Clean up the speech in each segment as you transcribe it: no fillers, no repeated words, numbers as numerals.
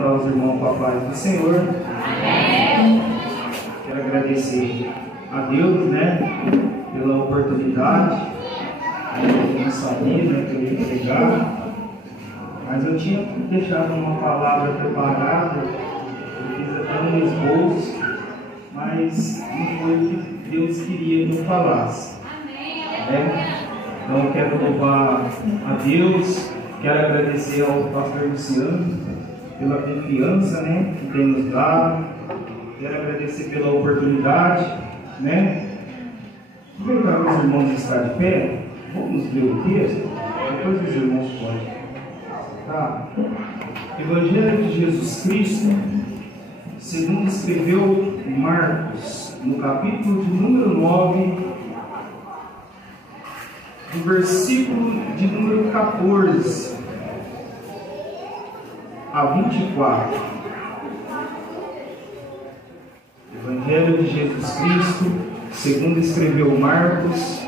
cumprimentar os irmãos com a paz do Senhor. Amém. Quero agradecer a Deus, pela oportunidade. Eu não sabia, que eu ia pregar, mas eu tinha deixado uma palavra preparada, eu fiz até um esboço, mas não foi o que Deus queria que eu falasse. Então eu quero louvar a Deus, quero agradecer ao pastor Luciano pela confiança que tem nos dado, quero agradecer pela oportunidade. Aproveitar os irmãos estar de pé, vamos ler o texto, depois os irmãos podem. Tá? Evangelho de Jesus Cristo, segundo escreveu Marcos, no capítulo de número 9, do versículo de número 14 a 24. Evangelho de Jesus Cristo, segundo escreveu Marcos,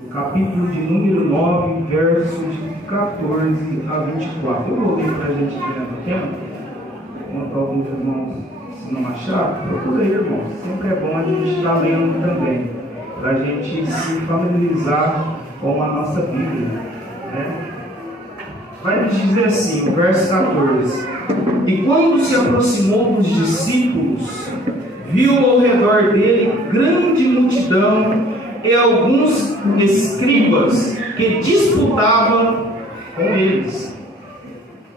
no capítulo de número 9, versos de 14 a 24. Eu vou ler para a gente ver no tempo, enquanto alguns irmãos se não achar, procura aí, irmãos. Sempre é bom a gente estar lendo também, para a gente se familiarizar com a nossa Bíblia. Vai dizer assim, o verso 14: E quando se aproximou dos discípulos, viu ao redor dele grande multidão e alguns escribas que disputavam com eles.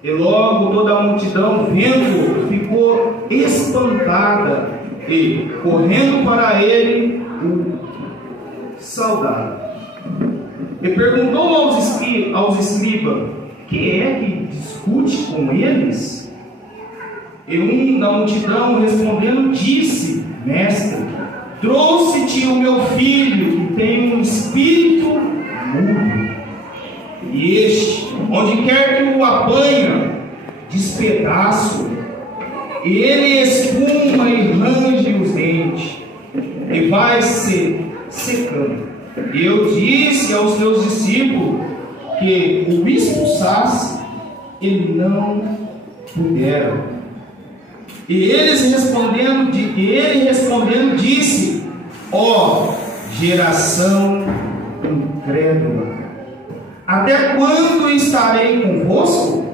E logo toda a multidão, vendo-o, ficou espantada e, correndo para ele, o saudaram. E perguntou aos escribas: que é que discute com eles? E um da multidão, respondendo, disse: Mestre, trouxe-te o meu filho, que tem um espírito mudo. E este, onde quer que o apanha, despedaço, e ele espuma e range os dentes, e vai se secando. E eu disse aos teus discípulos que o expulsasse, e não puderam. E ele respondendo disse: ó geração incrédula, até quando estarei convosco?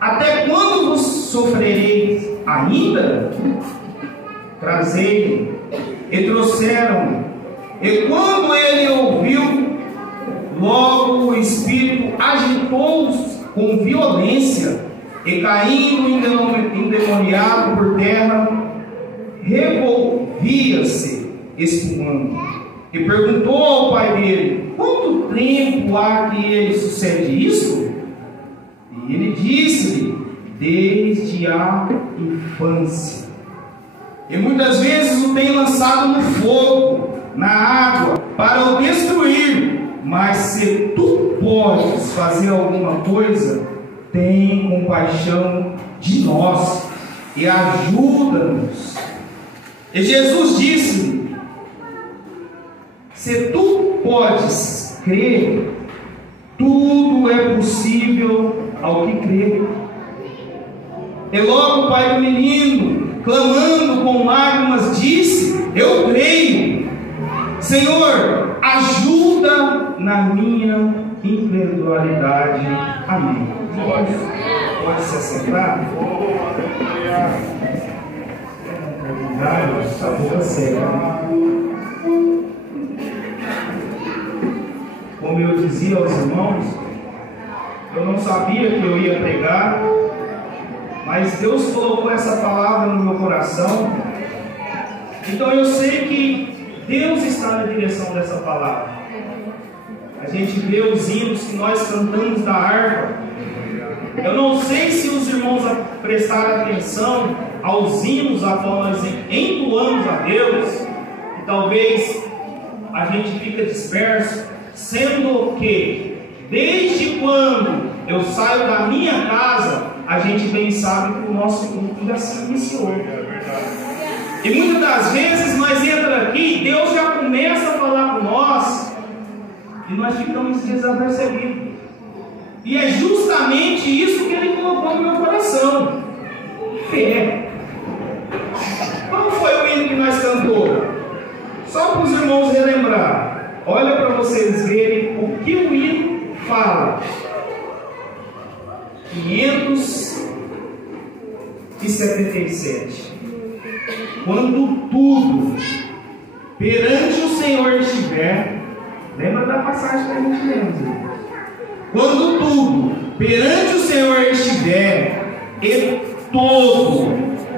Até quando vos sofrereis ainda? Trazei-o. E trouxeram. E quando ele ouviu, logo o espírito agitou-os com violência, e caindo endemoniado por terra, revolvia-se, espumando. E perguntou ao pai dele: quanto tempo há que ele sucede isso? E ele disse-lhe: desde a infância. E muitas vezes o tem lançado no fogo, na água, para o destruir. Mas se tu podes fazer alguma coisa, tem compaixão de nós e ajuda-nos. E Jesus disse-lhe: se tu podes crer, tudo é possível ao que crê. E logo o pai do menino, clamando com lágrimas, disse: eu creio, Senhor, ajuda na minha incredulidade. Amém. Pode se assentar? A boca seca. Como eu dizia aos irmãos, eu não sabia que eu ia pregar, mas Deus colocou essa palavra no meu coração. Então eu sei que Deus está na direção dessa palavra. A gente vê os hinos que nós cantamos da harpa. Eu não sei se os irmãos prestaram atenção aos hinos a qual nós entoamos a Deus, que talvez a gente fica disperso, sendo que desde quando eu saio da minha casa, a gente bem sabe que o nosso culto já se iniciou. E muitas das vezes nós entramos aqui, Deus já começa a falar com nós, e nós ficamos desapercebidos. E é justamente isso que Ele colocou no meu coração. vocês verem o que o hino fala. 577. Quando tudo perante o Senhor estiver, lembra da passagem que a gente lembra? Quando tudo perante o Senhor estiver, e todo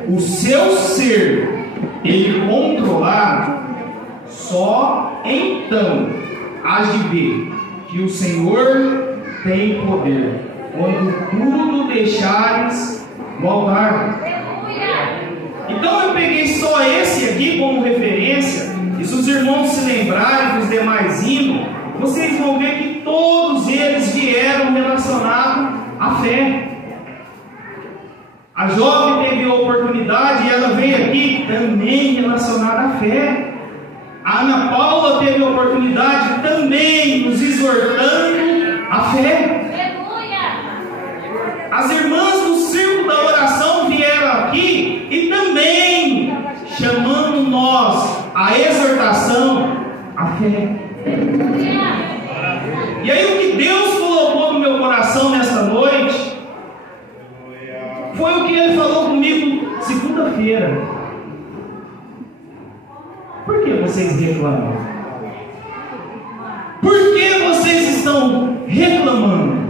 o seu ser Ele controlar, só então há de ver que o Senhor tem poder. Quando tudo deixares voltar. Então eu peguei só esse aqui como referência. E se os irmãos se lembrarem dos demais hinos, vocês vão ver que todos eles vieram relacionados à fé. A jovem teve a oportunidade e ela veio aqui também relacionada à fé. A Ana Paula teve a oportunidade também nos exortando à fé. As irmãs do círculo da oração vieram aqui e também chamando nós à exortação à fé. E aí o que Deus colocou no meu coração nesta noite foi o que Ele falou comigo segunda-feira. Por que vocês reclamam? Por que vocês estão reclamando?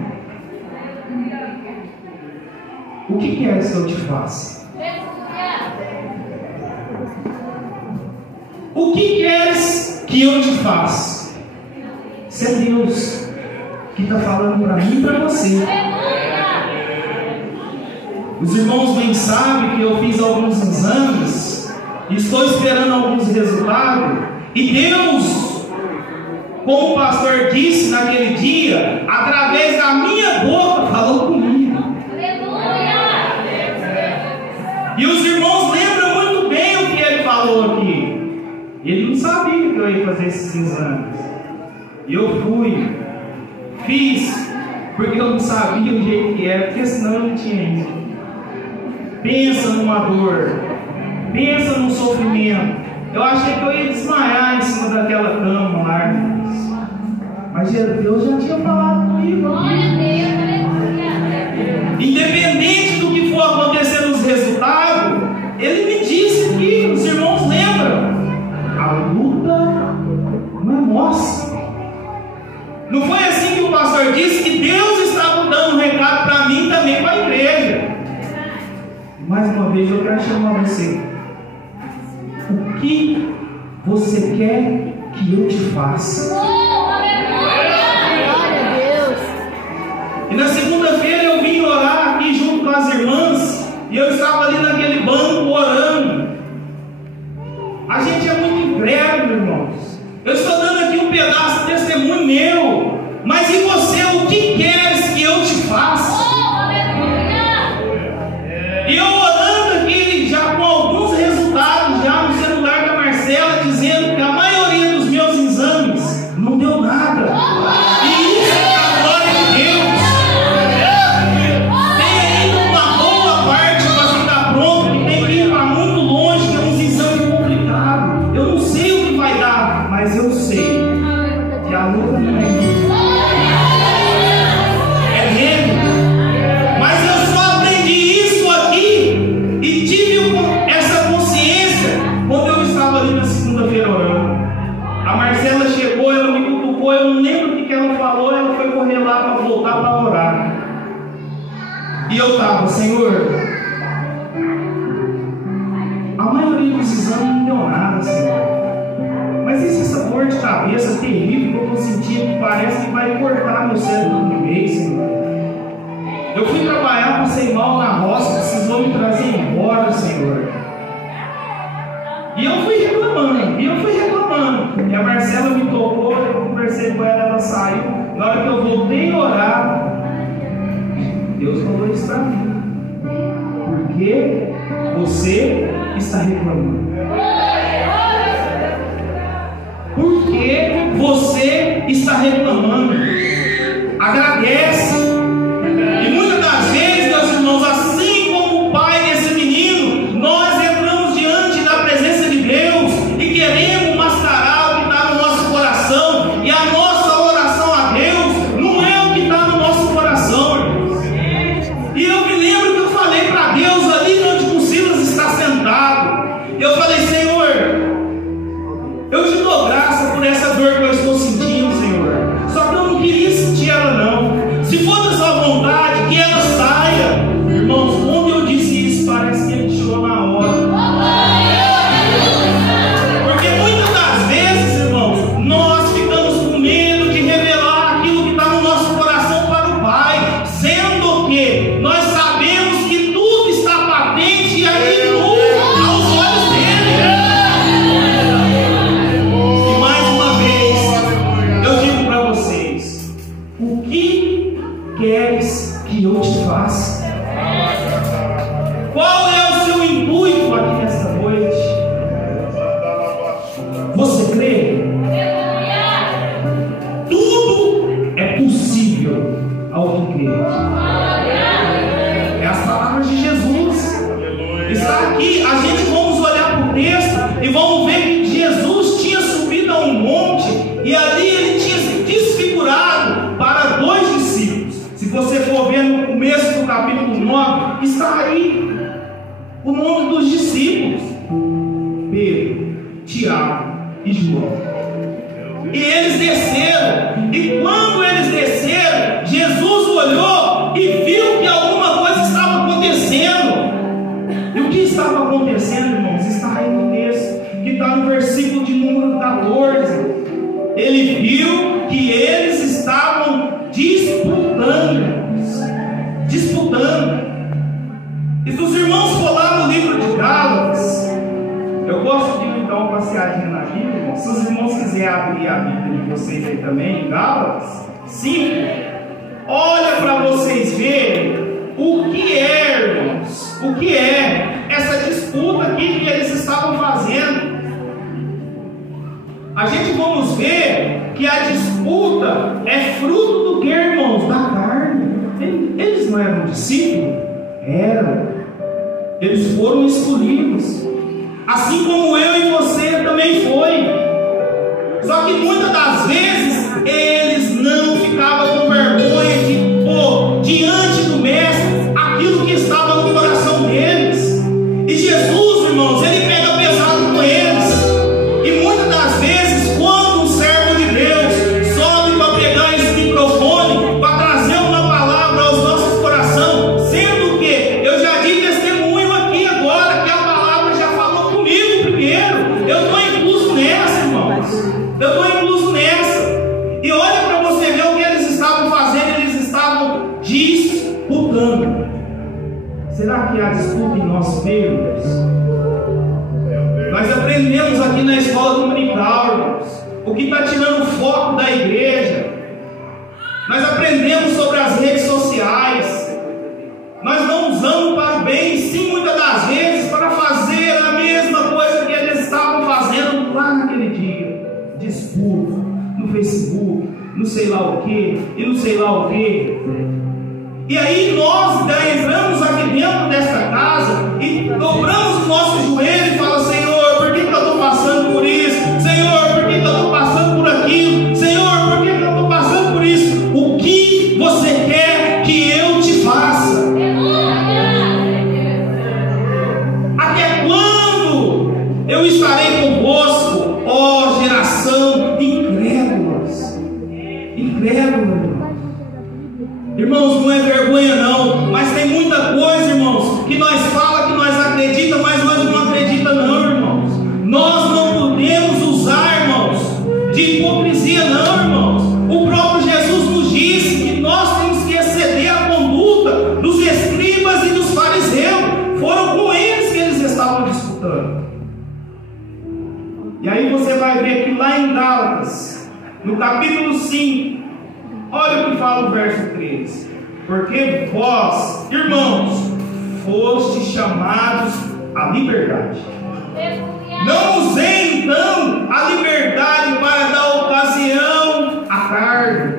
O que queres que eu te faça? O que queres que eu te faça? Se é Deus que está falando para mim e para você. Os irmãos bem sabem que eu fiz alguns exames, estou esperando alguns resultados, e Deus, como o pastor disse naquele dia, através da minha boca falou comigo. E os irmãos lembram muito bem o que ele falou aqui. Ele não sabia que eu ia fazer esses exames. E eu fui, fiz, porque eu não sabia o jeito que era, porque senão eu não tinha ido. Pensa numa dor, pensa num sofrimento. Eu achei que eu ia desmaiar em cima daquela cama lá. Mas Deus já tinha falado comigo. Independente do que for acontecer nos resultados, Ele me disse que os irmãos lembram. A luta não é nossa. Não foi assim que o pastor disse que Deus estava dando um recado para mim e também para a igreja. Mais uma vez eu quero chamar você. O que você quer que eu te faça? E na segunda-feira eu vim orar aqui junto com as irmãs, e eu estava ali naquele banco orando. A gente é muito incrédulo, irmãos. Eu estou dando aqui um pedaço de testemunho meu, mas e você, o que queres que eu te faça? E eu orando aqui já com alguns resultados já no celular da Marcela, dizendo que a maioria dos meus exames não deu nada. E isso é a glória de Deus. Tem ainda uma boa parte para ficar pronto, que tem que ir para muito longe, que é uns exames complicados. Eu não sei o que vai dar, mas eu sei que a luta não é minha. A Marcela chegou, ela me cutucou, eu não lembro o que ela falou, ela foi correr lá para voltar para orar. E eu estava, Senhor, a maioria dos exames não deu nada, Senhor. Mas essa dor de cabeça terrível que eu estou sentindo, que parece que vai cortar meu cérebro no meio, Senhor. Eu fui trabalhar, passei mal na roça, precisou me trazer embora, Senhor. E eu fui reclamando. E a Marcela me tocou, eu conversei com ela, ela saiu. Na hora que eu voltei a orar, Deus falou isso para mim. Por que você está reclamando? Por que você está reclamando? Agradece. E muitas das vezes, meus irmãos, assim como o pai desse menino, nós entramos diante da presença de Deus e queremos mascarar o que está no nosso coração, e a nossa faça. Qual é o seu intuito aqui nesta noite? Você crê? Tudo é possível ao que crê. É as palavras de Jesus. Está aqui, a gente vamos olhar para o texto e vamos ver que Jesus tinha subido a um monte e ali ele tinha se desfigurado para 2 discípulos. Se você for ver no começo do capítulo 9, está aí o nome dos discípulos: Pedro, Tiago e João. E eles desceram, e quando eles desceram, Jesus olhou e viu que alguma coisa estava acontecendo. E o que estava acontecendo, irmãos? Está aí no texto, que está no versículo de número 14. Ele viu que eles estavam disputando. E se os irmãos for lá no livro de Gálatas, eu gosto de dar uma passeadinha na Bíblia, irmãos. Se os irmãos quiserem abrir a Bíblia de vocês aí também, em Gálatas 5, olha para vocês verem o que é, irmãos, o que é essa disputa aqui que eles estavam fazendo. A gente vamos ver que a disputa é fruto do que, irmãos? Da carne. Eles não eram discípulos? Eram. Eles foram escolhidos, assim como eu e você também foi. Só que muitas das vezes eles não ficavam com vergonha de pôr diante do mestre aquilo que estava no coração deles. E Jesus, irmãos, ele pega pesado com eles. E muitas das vezes, quando um servo de Deus sobe para pegar esse microfone, para trazer uma palavra aos nossos corações, sendo que eu já dei testemunho aqui agora, que a palavra já falou comigo primeiro. Eu estou incluso nessa, irmãos. Eu estou incluso nessa. E olha para você ver o que eles estavam fazendo. Eles estavam disputando. Será que há disputa em nosso meio, Deus? Nós aprendemos aqui na escola dominical, irmãos, o que está tirando o foco da igreja. Nós aprendemos sobre as redes sociais. Nós não usamos para o bem, sim, muitas das vezes, para fazer a mesma coisa que eles estavam fazendo lá naquele dia. Disputa no Facebook, não sei lá o que, e não sei lá o que. E aí nós entramos aqui dentro desta casa e dobramos o nosso joelho e falamos: Senhor, por que eu estou passando por isso? Senhor, por que eu estou passando por aquilo? Senhor, por que eu estou passando por isso? O que você quer que eu te faça? Até quando eu estarei convosco, ó geração incrédulas? Incrédula. Irmãos, não é vergonha não, mas tem muita coisa, irmãos, que nós fala que nós acredita, mas nós não acredita não, irmãos. Nós não podemos usar, irmãos, de hipocrisia não, irmãos. O próprio Jesus nos disse que nós temos que exceder a conduta dos escribas e dos fariseus. Foram com eles que eles estavam disputando. E aí você vai ver que lá em Gálatas, no capítulo 5, olha o que fala o verso 3: porque vós, irmãos, fostes chamados à liberdade. Não usei então a liberdade para dar ocasião à carne,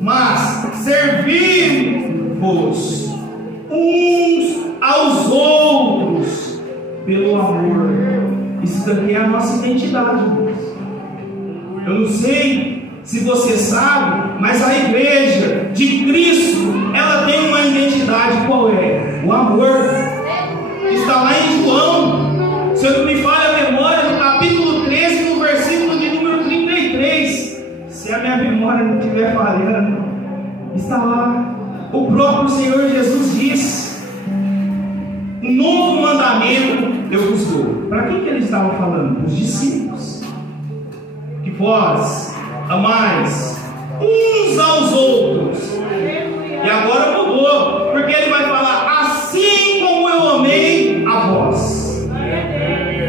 mas servi-vos uns aos outros pelo amor. Isso daqui é a nossa identidade, irmãos. Eu não sei se você sabe, mas a igreja de Cristo, ela tem uma identidade. Qual é? O amor. Está lá em João, se eu não me falha a memória, no capítulo 13, no versículo de número 33. Se a minha memória não estiver falhando, está lá. O próprio Senhor Jesus diz: um novo mandamento eu vos dou. Para quem que ele estava falando? Para os discípulos. Que vós amais uns aos outros. E agora mudou, porque ele vai falar: assim como eu amei a vós.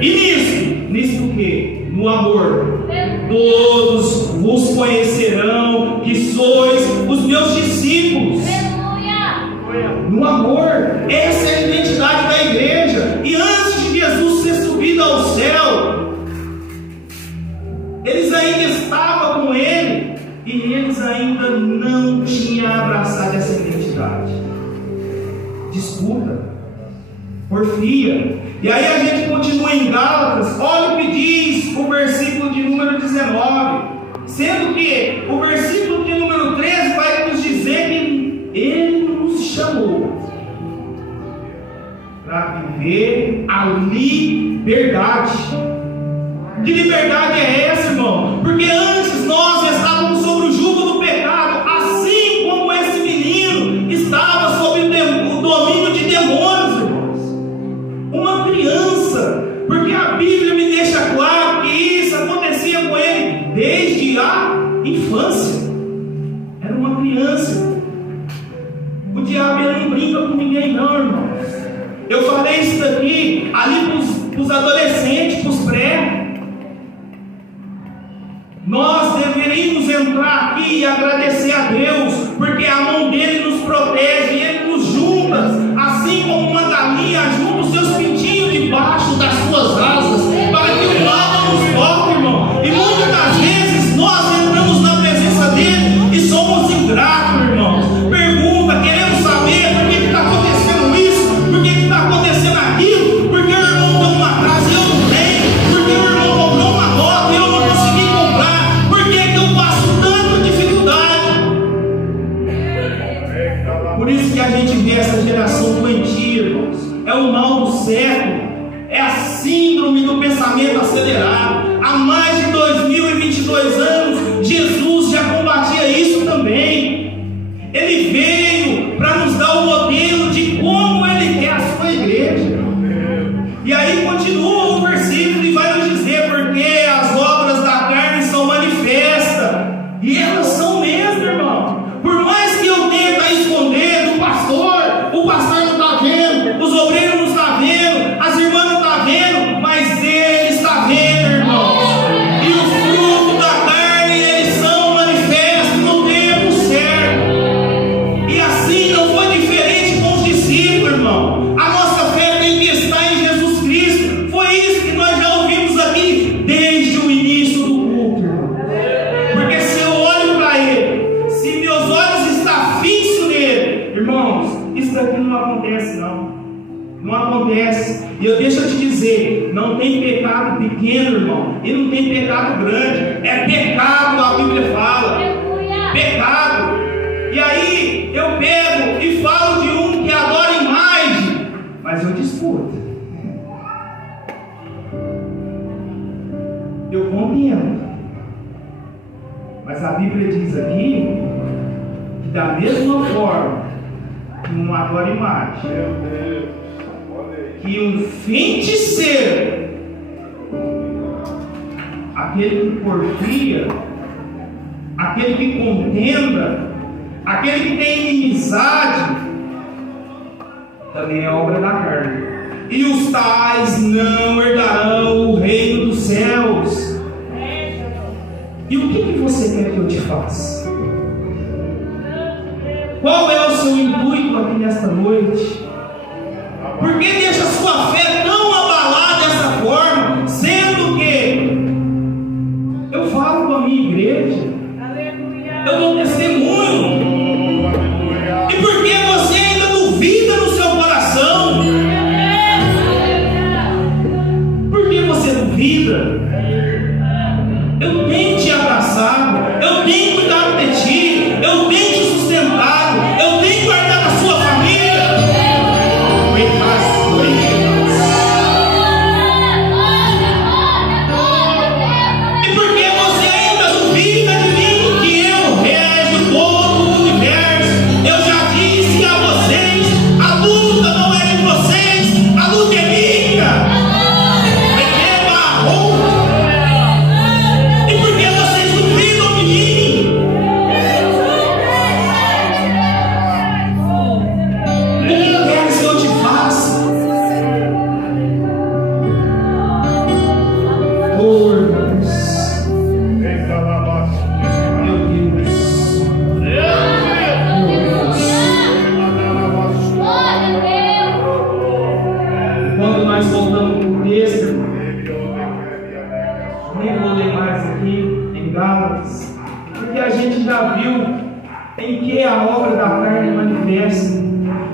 E nisso o que? No amor. Todos vos conhecerão que sois os meus discípulos, no amor. Essa é a identidade da igreja. E antes de Jesus ser subido ao céu, eles ainda estavam com Ele, e eles ainda não tinham abraçado essa identidade. Disputa, porfia. E aí a gente continua em Gálatas. Olha o que diz o versículo de número 19, sendo que o versículo de número 13 vai nos dizer que Ele nos chamou para viver a liberdade. Que liberdade é essa, irmão? Porque antes nós estávamos sob o jugo do pecado, assim como esse menino estava sob o domínio de demônios, irmãos. Uma criança, porque a Bíblia me deixa claro que isso acontecia com ele desde a infância. Era uma criança. O diabo não brinca com ninguém, não, irmãos. Eu falei isso daqui ali para os adolescentes, para os pré. Nós deveríamos entrar aqui e agradecer a Deus, porque a mão dele nos protege, ele nos junta, assim como uma galinha junta os seus pintinhos debaixo das suas asas, para que o mal não nos toque, irmão. E muitas das vezes nós entramos na presença dele e somos ingratos, irmãos. Pergunta, queremos saber por que está acontecendo isso, por que está acontecendo aquilo, porque o irmão tem uma casa e eu não tenho, porque o irmão comprou uma moto e eu não consegui comprar. Eu passo tanta dificuldade. Por isso que a gente vê essa geração doentia, irmãos. É o mal do século. É a síndrome do pensamento acelerado. Há mais de 2022 anos, Jesus já combatia isso também. Ele veio para nos dar o modelo de como Ele quer a sua igreja. E aí continua o versículo e vai nos dizer: porque as obras da carne são manifestas. E elas são mesmo, irmão. Por mais que eu tente esconder do pastor, o pastor não está vendo, os obreiros não estão vendo, as irmãs não estão vendo, mas Ele está vendo, irmãos. E o fruto da carne, eles são manifestos no tempo certo. E assim não foi diferente com os discípulos, irmão. A nossa fé tem que estar em Jesus Cristo. Foi isso que nós já ouvimos aqui desde o início do culto, irmão. Porque se eu olho para Ele, se meus olhos estão fixos nele, irmãos, isso daqui não acontece, não. Não acontece. E eu deixo eu te dizer, não tem pecado pequeno, irmão, e não tem pecado grande. É pecado, a Bíblia fala. Pecado. E aí eu pego e falo de um que adora imagem, mas eu disputo. Eu compreendo. Mas a Bíblia diz aqui que da mesma forma que um adora imagem, que um feiticeiro, aquele que porfia, aquele que contenda, aquele que tem inimizade, também é obra da carne. E os tais não herdarão o reino dos céus. E o que você quer que eu te faça? Qual é o seu intuito aqui nesta noite? Por que deixa a sua fé tão abalada dessa forma, sendo que eu falo com a minha igreja, eu dou testemunho, e por que você ainda duvida no seu coração? Por que você duvida? Eu tenho te abraçado, eu tenho cuidado de ti, eu tenho te sustentado, eu tenho guardado a sua família.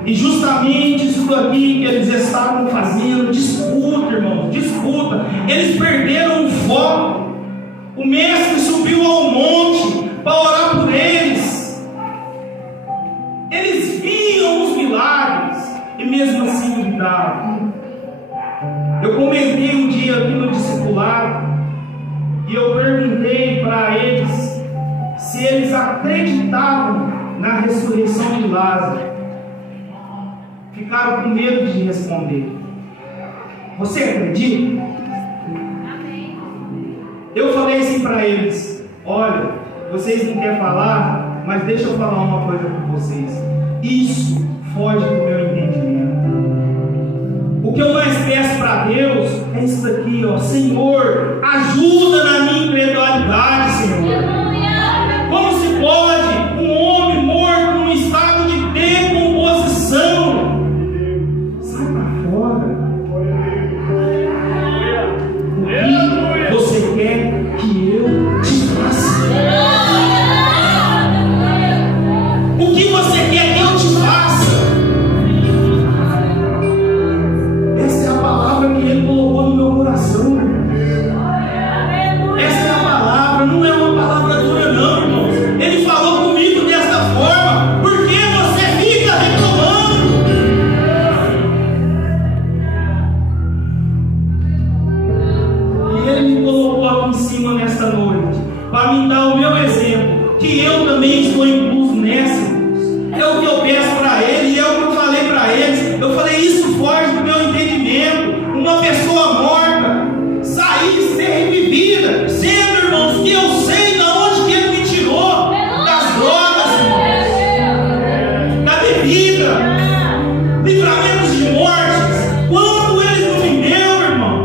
E justamente isso daqui que eles estavam fazendo, disputa, irmão, disputa. Eles perderam o foco. O mestre subiu ao monte para orar por eles. Eles viam os milagres e mesmo assim duvidavam. Eu comentei um dia aqui no discipulado e eu perguntei para eles se eles acreditavam na ressurreição de Lázaro. Ficaram com medo de responder. Você acredita? Eu falei assim para eles: olha, vocês não querem falar, mas deixa eu falar uma coisa para vocês. Isso foge do meu entendimento. O que eu mais peço para Deus é isso aqui, ó: Senhor, ajuda na minha incredulidade, Senhor. Como se pode um homem morto num estado de decomposição? Sai para fora. O que você quer que eu te faça? O que você quer que eu te faça? Essa é a palavra que Ele colocou no meu coração. Essa é a palavra, não é uma palavra dura não, irmãos. Ele falou comigo dessa forma. Por que você fica reclamando? E Ele me colocou aqui em cima nesta noite para me dar o meu exemplo, que eu também estou incluso nessa. É o que eu peço para Ele e é o que eu falei para eles. Eu falei: isso foge do meu entendimento. Uma pessoa morta sair e ser revivida, sendo, irmãos, que eu sei de onde que Ele me tirou, das drogas, da bebida, livramentos de mortes. Quando Ele não me deu, irmão,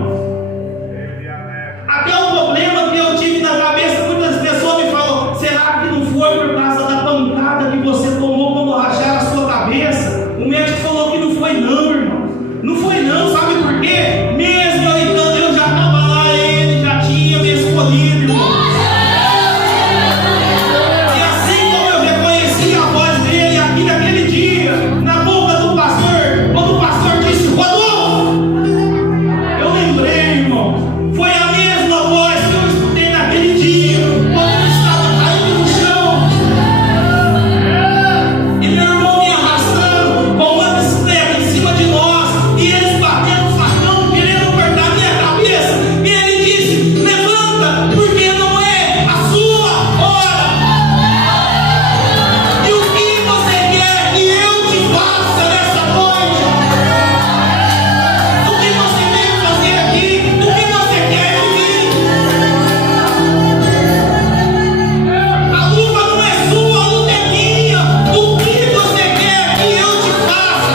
até o problema que eu tive na cabeça, muitas pessoas me falam: será que não foi por causa da pancada que você tomou quando racharam a sua cabeça? O médico falou que não foi não, irmão. Não foi não, sabe por quê? Mesmo eu então, eu já estava lá, Ele já tinha me escolhido, irmão. E assim como eu reconheci a voz dele aqui naquele dia, na boca do pastor, quando o pastor disse: Rodolfo, eu lembrei, irmão, foi a mesma voz que eu escutei naquele dia, quando eu estava caindo no chão. E meu irmão me arrastando com uma bicicleta em cima de nós, e eles batendo o facão, querendo cortar minha cabeça. E ele disse: levanta, porque não é a sua hora. E o que você quer que eu te faça nessa noite? O que você veio fazer aqui? O que você quer de mim? A luta não é sua, a luta é minha. O que você quer que eu te faça?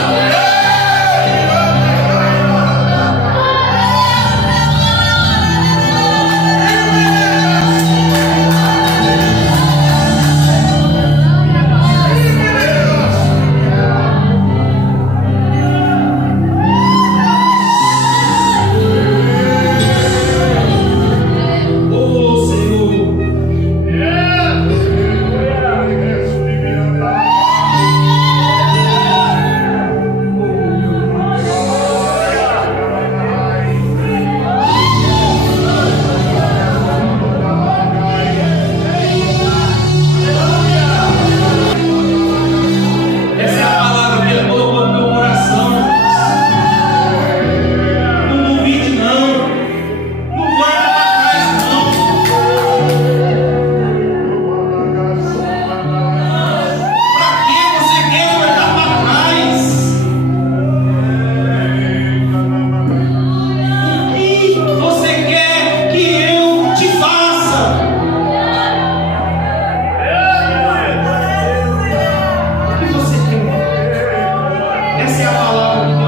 Oh, Senhor. Essa é a palavra que Ele colocou no meu coração. Não duvide não. Não guarda para trás não. Para que você quer guardar para trás? O que você quer que eu te faça? O que você quer? Essa é a palavra.